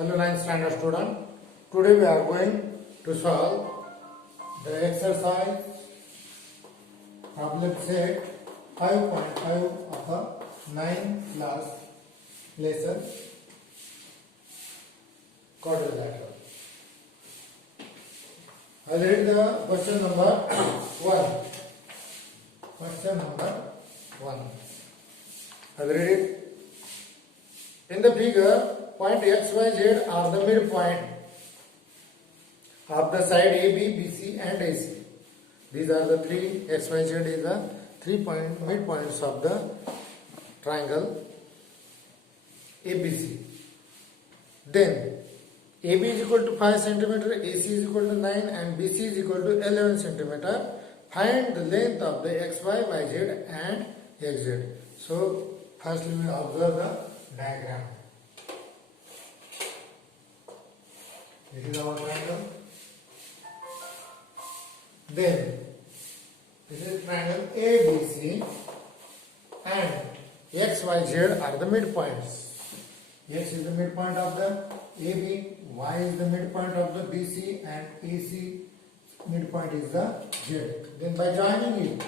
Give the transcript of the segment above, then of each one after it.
Hello 9th standard student. Today we are going to solve the exercise problem set 5.5 of a 9th class lesson quadrilateral. I read the question number 1. Question number 1. I read it. In the figure, point X, Y, Z are the midpoint of the side AB, BC and AC. These are the three, X, Y, Z is the 3 midpoints of the triangle ABC. Then AB is equal to 5 cm, AC is equal to 9 and BC is equal to 11 cm. Find the length of the XY, YZ and XZ. So firstly we observe the diagram. This is our triangle. Then this is triangle ABC and XYZ are the midpoints. X is the midpoint of the AB, Y is the midpoint of the BC and AC midpoint is the Z. Then by joining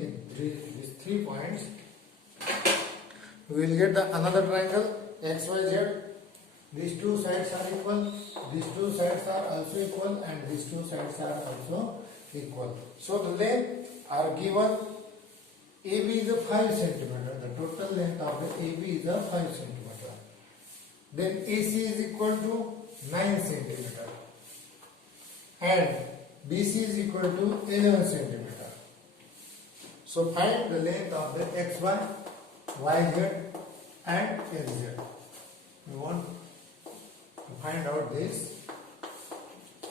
it, these 3 points, we will get another triangle XYZ. These two sides are equal, these two sides are also equal and these two sides are also equal. So the length are given. AB is a 5 cm. The total length of the AB is a 5 cm. Then AC is equal to 9 cm and BC is equal to 11 cm. So find the length of the XY, YZ and XZ. We want to find out this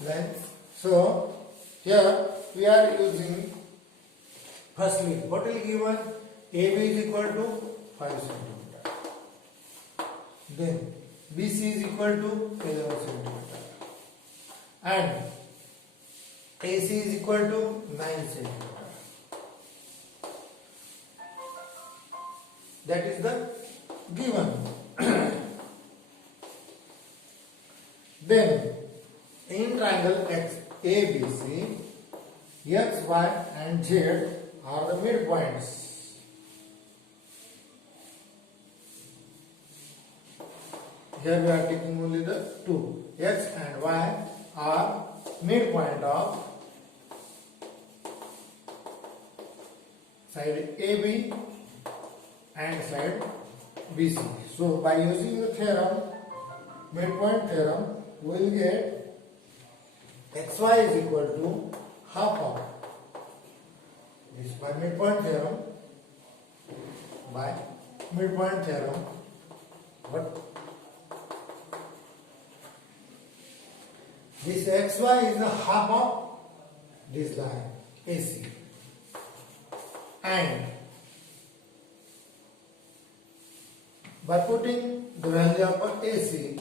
length. So here we are using firstly total given AB is equal to 5 cm. Then BC is equal to 11 cm and AC is equal to 9 cm. That is the given. Then in triangle ABC, X, Y and Z are the midpoints. Here we are taking only the two. X and Y are midpoint of side AB and side BC. So by using the theorem, midpoint theorem, we will get XY is equal to half of this by midpoint theorem. By midpoint theorem, but this XY is the half of this line AC and by putting the value of AC,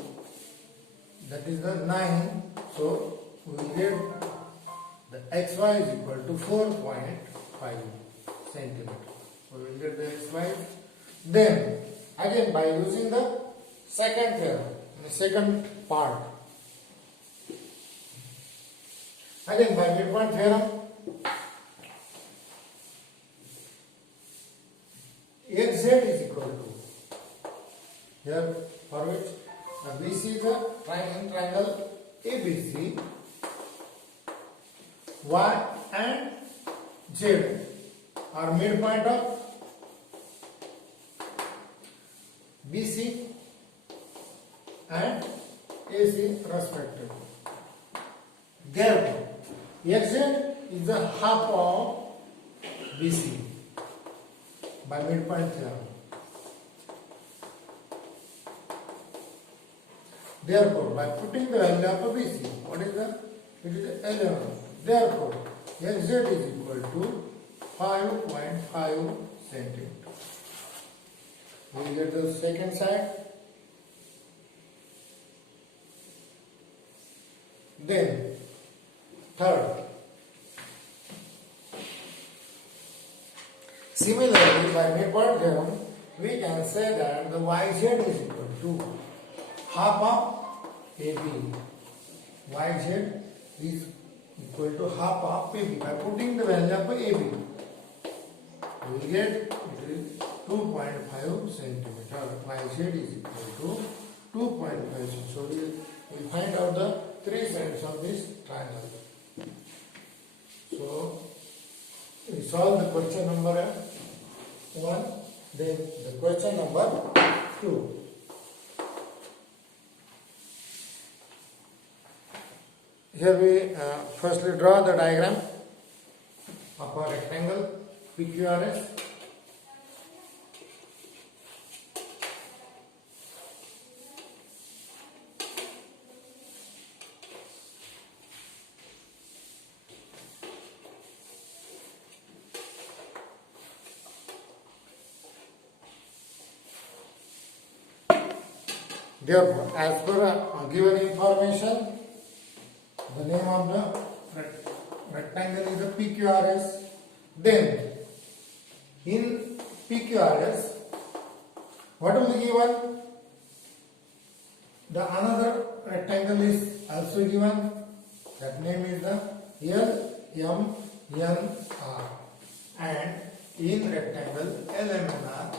that is the 9, so we will get the XY is equal to 4.5 centimeter. So we will get the XY. Then again by using the second theorem, the second part, again by midpoint theorem, XZ is equal to, here for which BC is a triangle ABC, Y and Z are midpoint of BC and AC respectively. Therefore, XZ is the half of BC by midpoint theorem. Therefore, by putting the value of BC, what is the? It is 11. Therefore, XZ is equal to 5.5 centimeter. We get the second side. Then, third. Similarly, by midpoint theorem, we can say that the YZ is equal to half of AB. YZ is equal to half of AB. By putting the value of AB, we will get it is 2.5 centimeter. YZ is equal to 2.5. So we will find out the three sides of this triangle. So we solve the question number 1. Then the question number 2. Here we firstly draw the diagram of a rectangle PQRS. Therefore, as per given information, the name of the rectangle is a PQRS. Then, in PQRS, what will be given? The another rectangle is also given. That name is the LMNR. And in rectangle LMNR,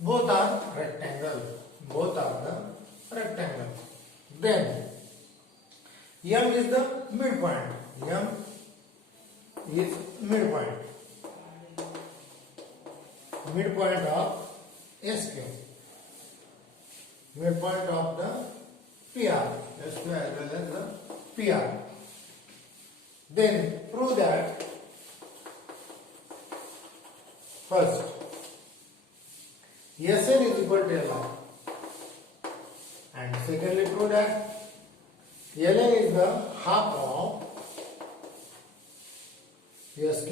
both are rectangle. Both are the rectangle. Then M is the midpoint. M is midpoint. Midpoint of SQ. Midpoint of the PR. SQ as well as the PR. Then prove that first SN is equal to LR. And secondly prove that LN is the half of SQ.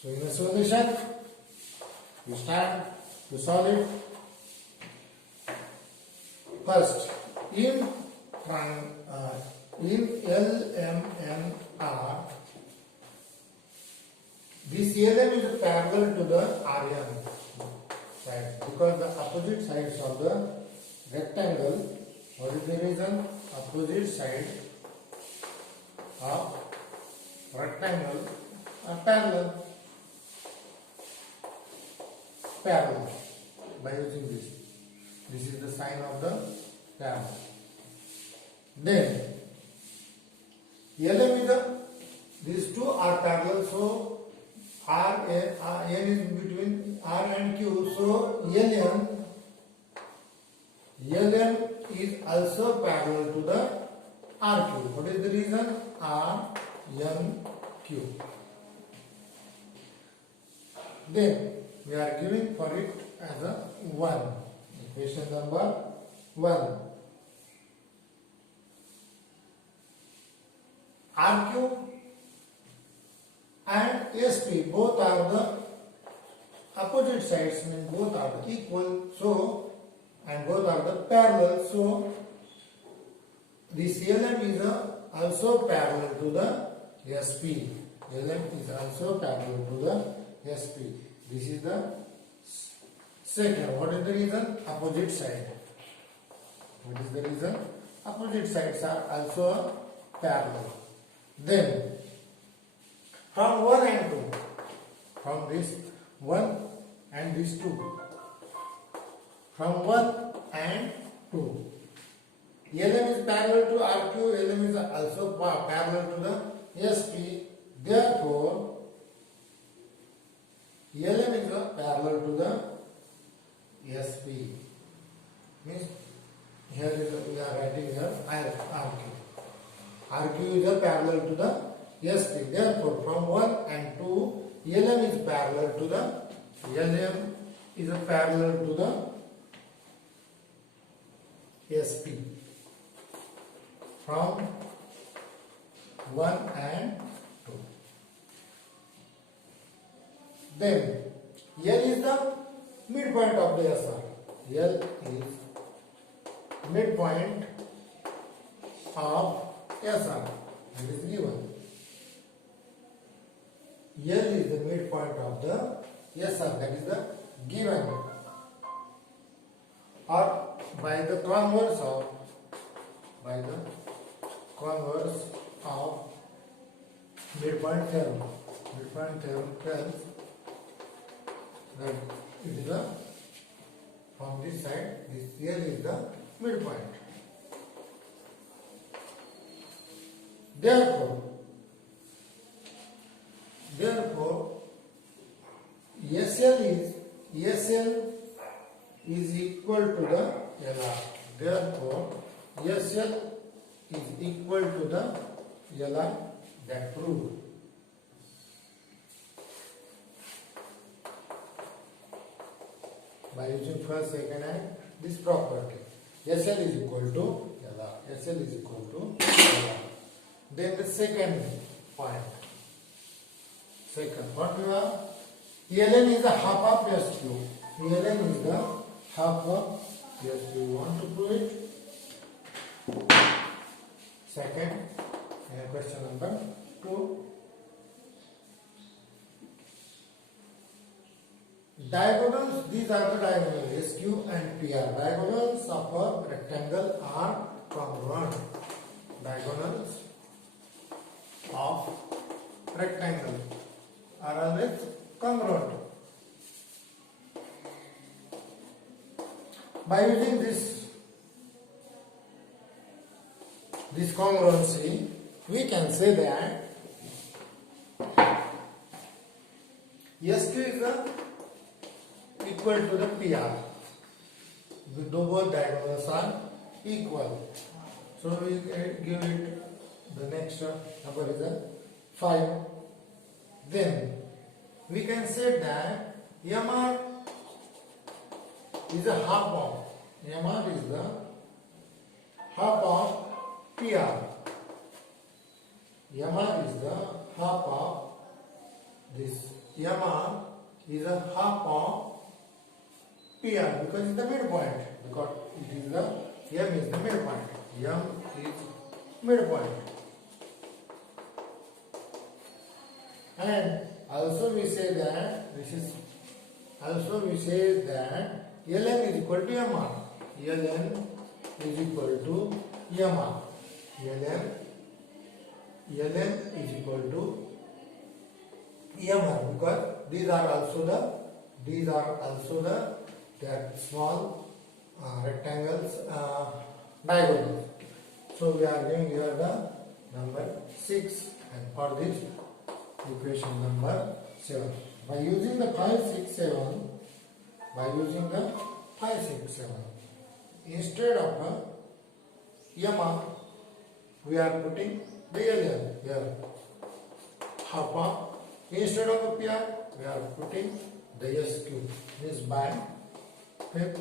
So in the solution, we start to solve it. First, in LMNR, this LM is parallel to the RN side because the opposite sides of the rectangle. What is the reason? Opposite side of rectangle are parallel. Parallel by using this. This is the sign of the parallel. Then LM is these two are parallel, so N is between R and Q, so LM is also parallel to the RQ. What is the reason? RNQ. Then we are giving for it as a 1. Equation number 1. RQ and SP both are the opposite sides, means both are the equal, so and both are the parallel, so this LM is also parallel to the SP. LM is also parallel to the SP. This is the second. What is the reason? Opposite side. What is the reason? Opposite sides are also parallel. Then from 1 and 2, from this 1 and this 2, from 1 and 2, LM is parallel to RQ, LM is also parallel to the SP, therefore LM is parallel to the SP, means here is we are writing here RQ. RQ is parallel to the SP. Therefore, from 1 and 2, LM is parallel to the SP. From 1 and 2. Then L is the midpoint of the SR. L is midpoint of SR. It is given. L is the midpoint of the SR, that is the given, or by the converse of midpoint theorem. Midpoint theorem tells that it is the from this side, this L is the midpoint. Therefore, SL is equal to the LR. Therefore, SL is equal to the LR. That proved. By using first, second, and this property, SL is equal to LR. SL is equal to LR. Then the second point. Second, what we have? Ln is the half of SQ. Ln is the half of SQ. We want to prove it. Second, question number 2. Diagonals, these are the diagonals SQ and PR. Diagonals of a rectangle are congruent. Diagonals of rectangle are always congruent. By using this congruency, we can say that SQ is equal to the PR. The both diagonals are equal. So we give it the next number is 5. Then we can say that MR is a half of MR is the half of PR. MR is the half of this. MR is a half of PR because it's the midpoint. Because it is the M is the midpoint. M is midpoint. And also we say that Ln is equal to MR. Ln is equal to MR. Ln is equal to MR because these are also the that small rectangles diagonals. So we are giving here the number 6 and for this equation number 7. By using the 5, 6, 7, instead of MR, we are putting the Ln here. Half of, instead of the PR, we are putting the SQ. This by 5,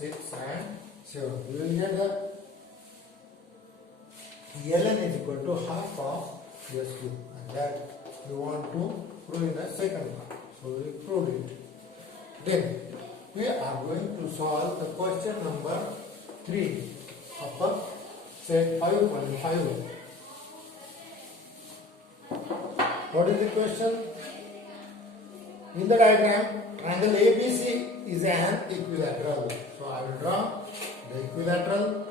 6 and 7. We will get the Ln is equal to half of SQ, and that we want to prove in the second part. So we proved it. Then we are going to solve the question number 3 of set 5.5. What is the question? In the diagram, triangle ABC is an equilateral. So I will draw the equilateral.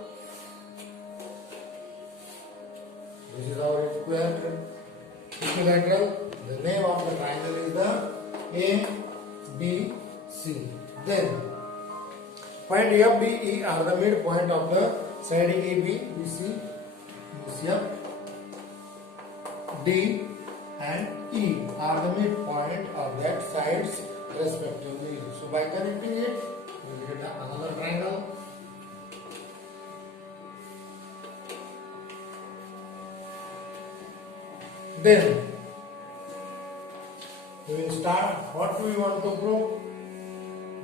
This is our equilateral. The name of the triangle is the ABC. Then find F, B, E are the midpoint of the side AB, BC, F, D and E are the midpoint of that sides respectively. So by connecting it, we will get another triangle. Then we will start what we want to prove.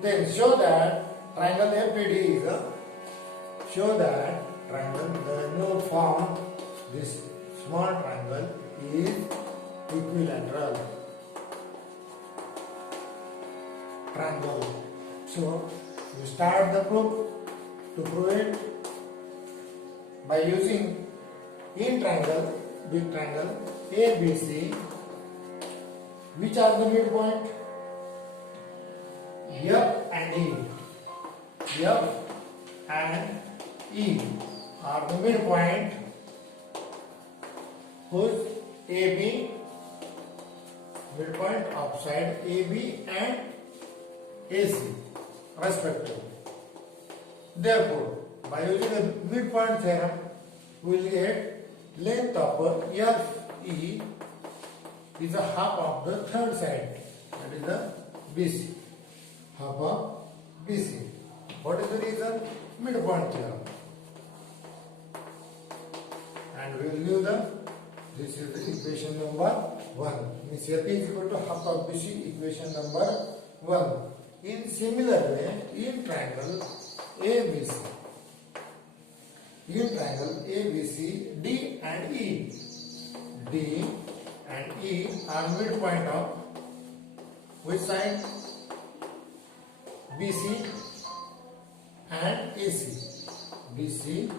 Then show that triangle FPD is the new form, this small triangle is equilateral triangle. So we start the proof. To prove it by using in triangle, big triangle ABC, Which are the midpoint? F and E. F and E are the midpoint whose AB, midpoint of side AB and AC respectively. Therefore, by using the midpoint theorem, we will get length of FE is a half of the third side, that is the BC. Half of BC. What is the reason? Midpoint theorem. And we will use this is the equation number 1. Means F is equal to half of BC, equation number 1. In similar way, in triangle ABC, D and E are midpoint of which side? BC and AC. BC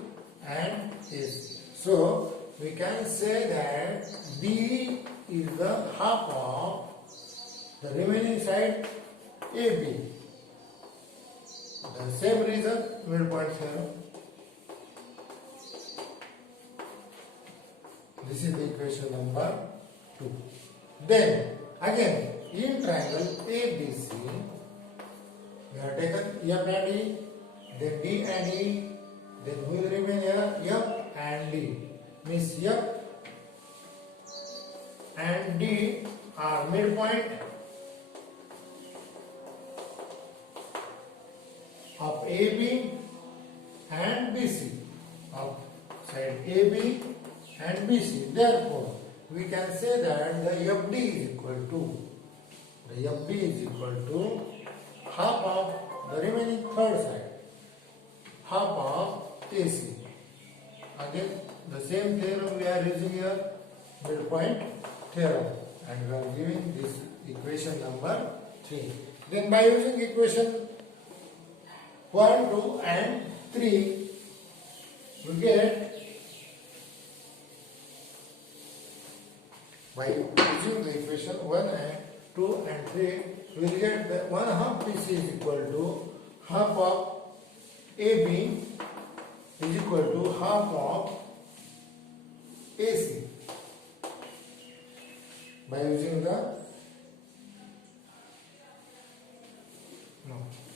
and AC. So we can say that D is the half of the remaining side AB. The same reason, midpoint theorem. This is the equation number 2. Then again in triangle ABC, we have taken F and E, then D and E, then we will remain here F and D. Means F and D are midpoint of AB and BC, of side AB and BC. Therefore, we can say that the FD is equal to half of the remaining third side, half of AC. Again, the same theorem we are using here, midpoint theorem, and we are giving this equation number 3. Then by using equation 1, 2 and 3, we get, by using the equation 1 and 2 and 3, we will get that 1 half BC is equal to half of AB is equal to half of AC. By using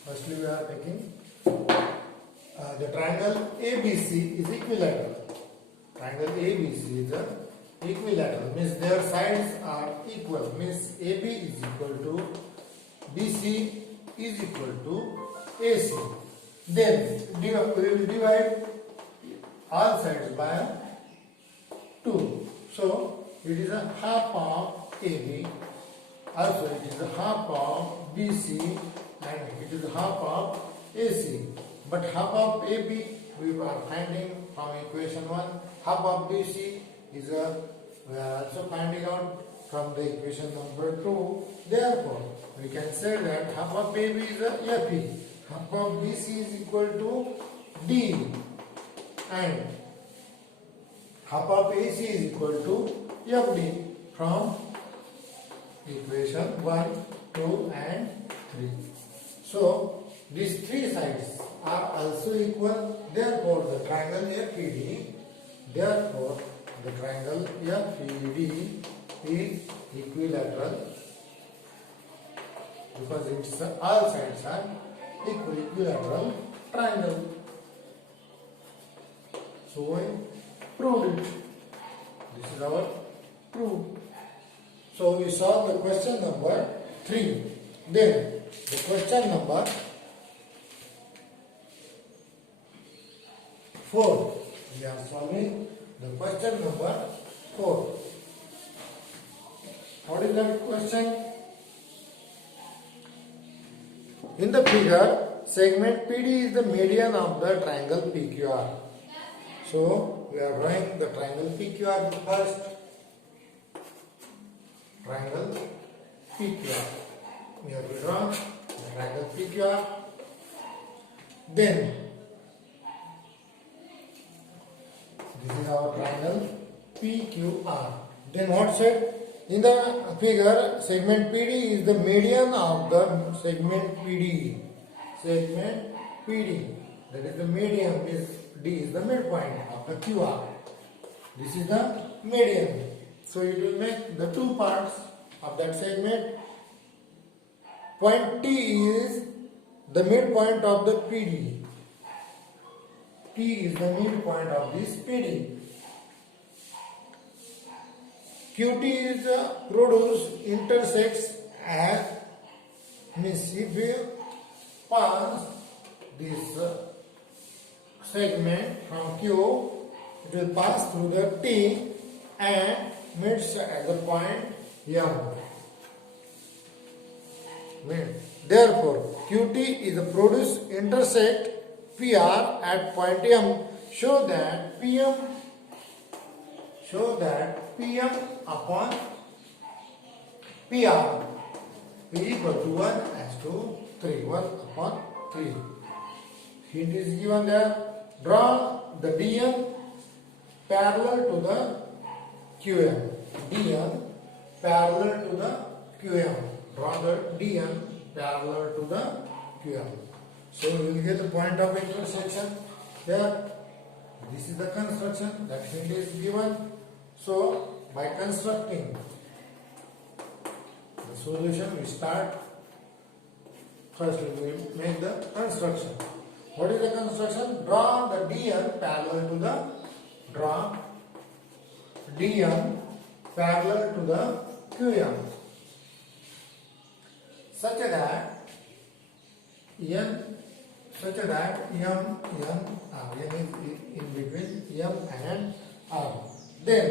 firstly we are taking the triangle ABC is equilateral. Triangle ABC is equilateral, means their sides are equal, means AB is equal to BC is equal to AC. Then we will divide all sides by 2. So it is a half of AB, also it is a half of BC, and it is half of AC. But half of AB we are finding from equation 1, half of BC is we are also finding out from the equation number 2. Therefore, we can say that half of AB is FE, half of BC is equal to D, and half of AC is equal to FD from equation 1, 2 and 3. So, these three sides are also equal. Therefore, the triangle FED, is equilateral because its all sides are equilateral triangle. So we proved it. This is our proof. So we solved the question number 3. Then the question number 4. We are solving the question number 4. What is that question? In the figure, segment PD is the median of the triangle PQR. So we are drawing the triangle PQR first. Triangle PQR. We have to draw the triangle PQR. Then this is our triangle PQR. Then what said? In the figure, segment PD is the median of the segment PD. Segment PD, that is the median, is D is the midpoint of the QR. This is the median. So it will make the two parts of that segment. Point T is the midpoint of the PD. T is the midpoint of this PD. QT is produced intersects as, means if you pass this segment from Q, it will pass through the T and meets at the point M. Therefore, QT is a produced intersect PR at point M. Show that PM upon PR is equal to 1 as to 3. 1 upon 3. Hint is given there. Draw the DN parallel to the QM. DN parallel to the QM. Draw the DN parallel to the QM. So we will get the point of intersection here. This is the construction that hint is given. So by constructing the solution, we start. First we will make the construction. What is the construction? Draw the DN parallel to the QM such that M is in between M and R. Then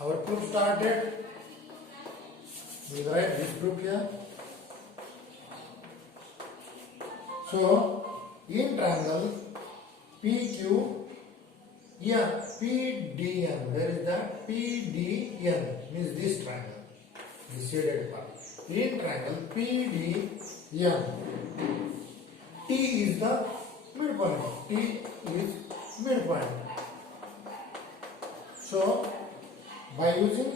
our proof started. We write this proof here. So in triangle PQN, PDN, where is that? PDN means this triangle, the shaded part. In triangle PDN, T is the midpoint. T is midpoint. So by using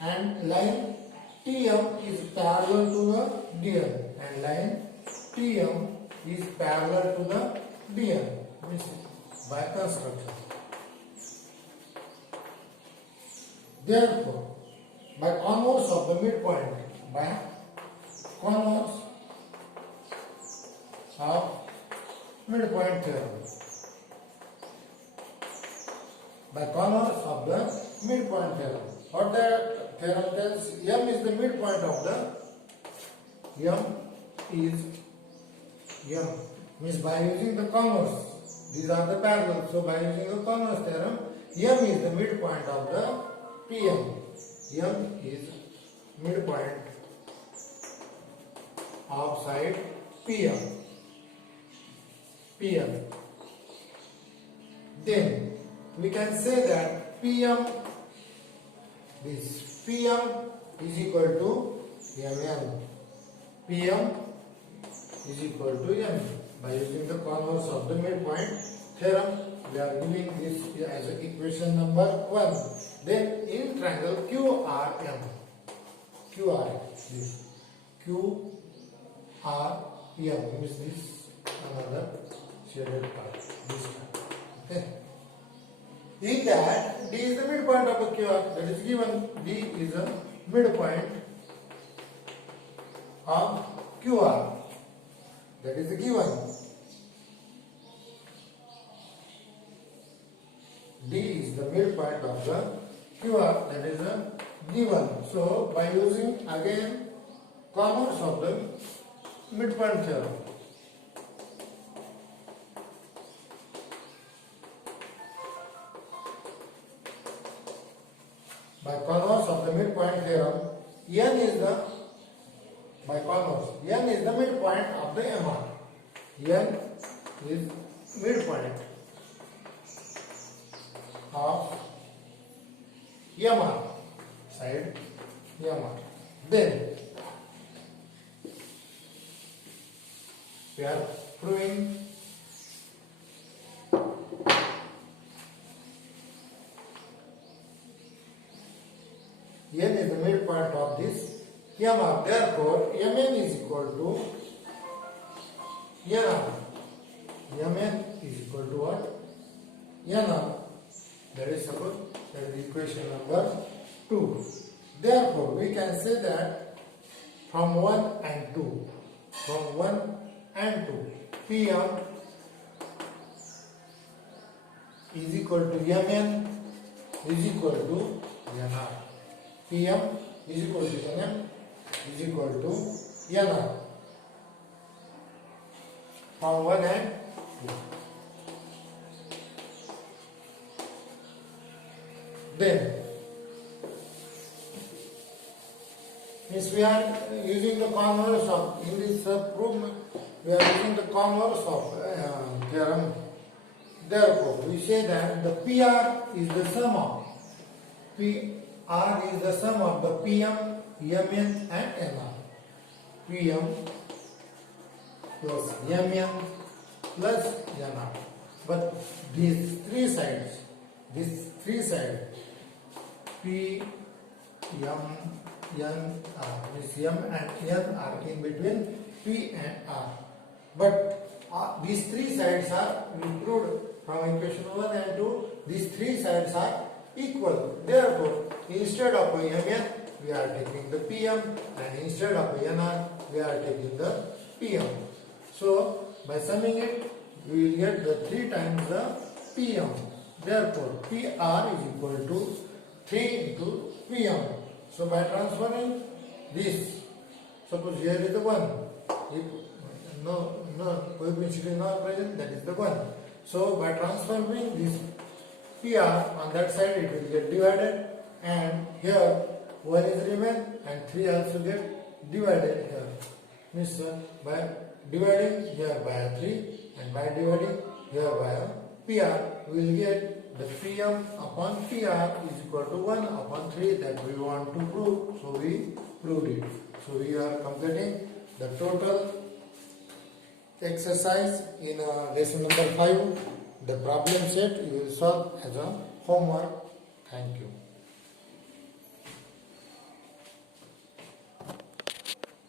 and line TM is parallel to the DN and line TM is parallel to the DN, means by construction. Therefore, by converse of the midpoint, by converse of midpoint theorem, by converse of the midpoint theorem. What the theorem tells? M is the midpoint of the M means by using the converse. These are the parallel. So by using the converse theorem, M is the midpoint of the PM. M is midpoint of side PM. Then we can say that PM is equal to MM. PM is equal to M. By using the converse of the midpoint theorem, we are giving this as equation number 1. Then in triangle QRM, this QRM means this another shaded part, this part. Okay. In that, D is the midpoint of the QR, that is given. D is the midpoint of QR, that is given. D is the midpoint of the QR, that is given. So by using again converse of the midpoint theorem, by converse of the midpoint theorem, N is the, by converse, N is the midpoint of the MR. N is midpoint of MR, side MR. Then we are proving N is the midpoint of this MR. Therefore, Mn is equal to Nr. Mn is equal to what? Nr. That is suppose that is equation number 2. Therefore, we can say that from 1 and 2, Pm is equal to Mn is equal to Nr. Pm is equal to Nm is equal to Nr. From 1 and 2. Then, means we are using the converse of, in this proof, we are using the converse of theorem. Therefore, we say that the PR is the sum of the Pm, Mn and Nr. Pm plus Mn plus Nr. But these three sides, P, M, N, R, means M and N are in between P and R. But these three sides are proved from equation 1 and 2. These three sides are equal. Therefore, instead of Mn, we are taking the Pm, and instead of Nr, we are taking the Pm. So, by summing it, we will get the 3 times the Pm. Therefore, Pr is equal to 3 into Pm. So, by transferring this, suppose here is the 1. If no coefficient is not present, that is the 1. So, by transferring this Pr on that side, it will get divided, and here 1 is remain and 3 also get divided here. Means by dividing here by 3 and by dividing here by Pr, we will get the Pm upon Pr is equal to 1 upon 3 that we want to prove. So we proved it. So we are completing the total exercise in lesson number 5. The problem set you will solve as a homework. Thank you.